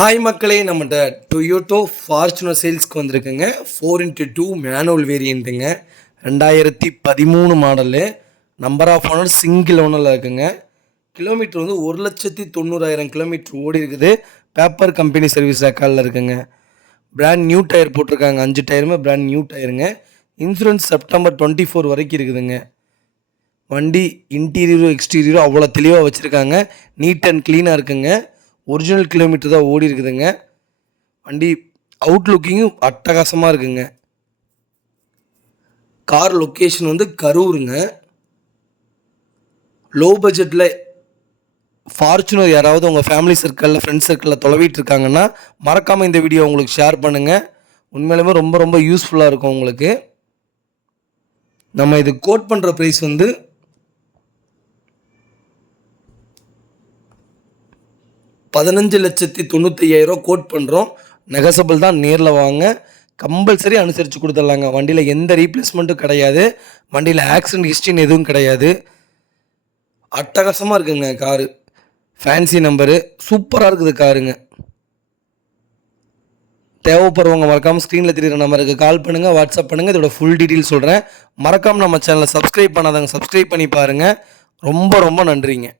Hi மக்களே, நம்மகிட்ட Toyota Fortuner சேல்ஸ்க்கு வந்திருக்குங்க. 4x2 மேனுவல் வேரியண்ட்டுங்க. 2013 model. Number of owner single ஓனரில் இருக்குங்க. கிலோமீட்டர் வந்து 1,90,000 கிலோமீட்டர் ஓடி இருக்குது. பேப்பர் கம்பெனி சர்வீஸ் ரெக்கார்டில் இருக்குங்க. பிராண்ட் நியூ டயர் போட்டிருக்காங்க. 5 டயருமே பிராண்ட் நியூ டயருங்க. இன்சூரன்ஸ் செப்டம்பர் 24 வரைக்கும் இருக்குதுங்க. வண்டி இன்டீரியரும் எக்ஸ்டீரியரும் அவ்வளோ தெளிவாக வச்சுருக்காங்க. நீட் அண்ட் க்ளீனாக இருக்குங்க. ஒரிஜினல் கிலோமீட்டர் தான் ஓடி இருக்குதுங்க. வண்டி அவுட்லுக்கிங்கும் அட்டகாசமாக இருக்குங்க. கார் லொக்கேஷன் வந்து கரூருங்க. லோ பட்ஜெட்டில் ஃபார்ச்சுனர் யாராவது உங்கள் ஃபேமிலி சர்க்கிளில் ஃப்ரெண்ட்ஸ் சர்க்கிளில் தொலைவிட்டு இருக்காங்கன்னா மறக்காமல் இந்த வீடியோ உங்களுக்கு ஷேர் பண்ணுங்கள். உண்மையிலுமே ரொம்ப ரொம்ப யூஸ்ஃபுல்லாக இருக்கும் உங்களுக்கு. நம்ம இது கோட் பண்ணுற ப்ரைஸ் வந்து 15,95,000 கோட் பண்ணுறோம். நெகசபிள் தான், நேரில் வாங்க. கம்பல்சரி அனுசரித்து கொடுத்துடலாங்க. வண்டியில் எந்த ரீப்ளேஸ்மெண்ட்டும் கிடையாது. வண்டியில் ஆக்சிடென்ட் ஹிஸ்ட்ரின்னு எதுவும் கிடையாது. அட்டகாசமாக இருக்குங்க காரு. ஃபேன்சி நம்பரு, சூப்பராக இருக்குது காருங்க. தேவைப்படுறவங்க மறக்காமல் ஸ்க்ரீனில் தெரியுற நம்பருக்கு கால் பண்ணுங்கள், வாட்ஸ்அப் பண்ணுங்கள். இதோட ஃபுல் டீட்டெயில் சொல்கிறேன். மறக்காமல் நம்ம சேனலை சப்ஸ்கிரைப் பண்ணாதாங்க, சப்ஸ்கிரைப் பண்ணி பாருங்கள். ரொம்ப ரொம்ப நன்றிங்க.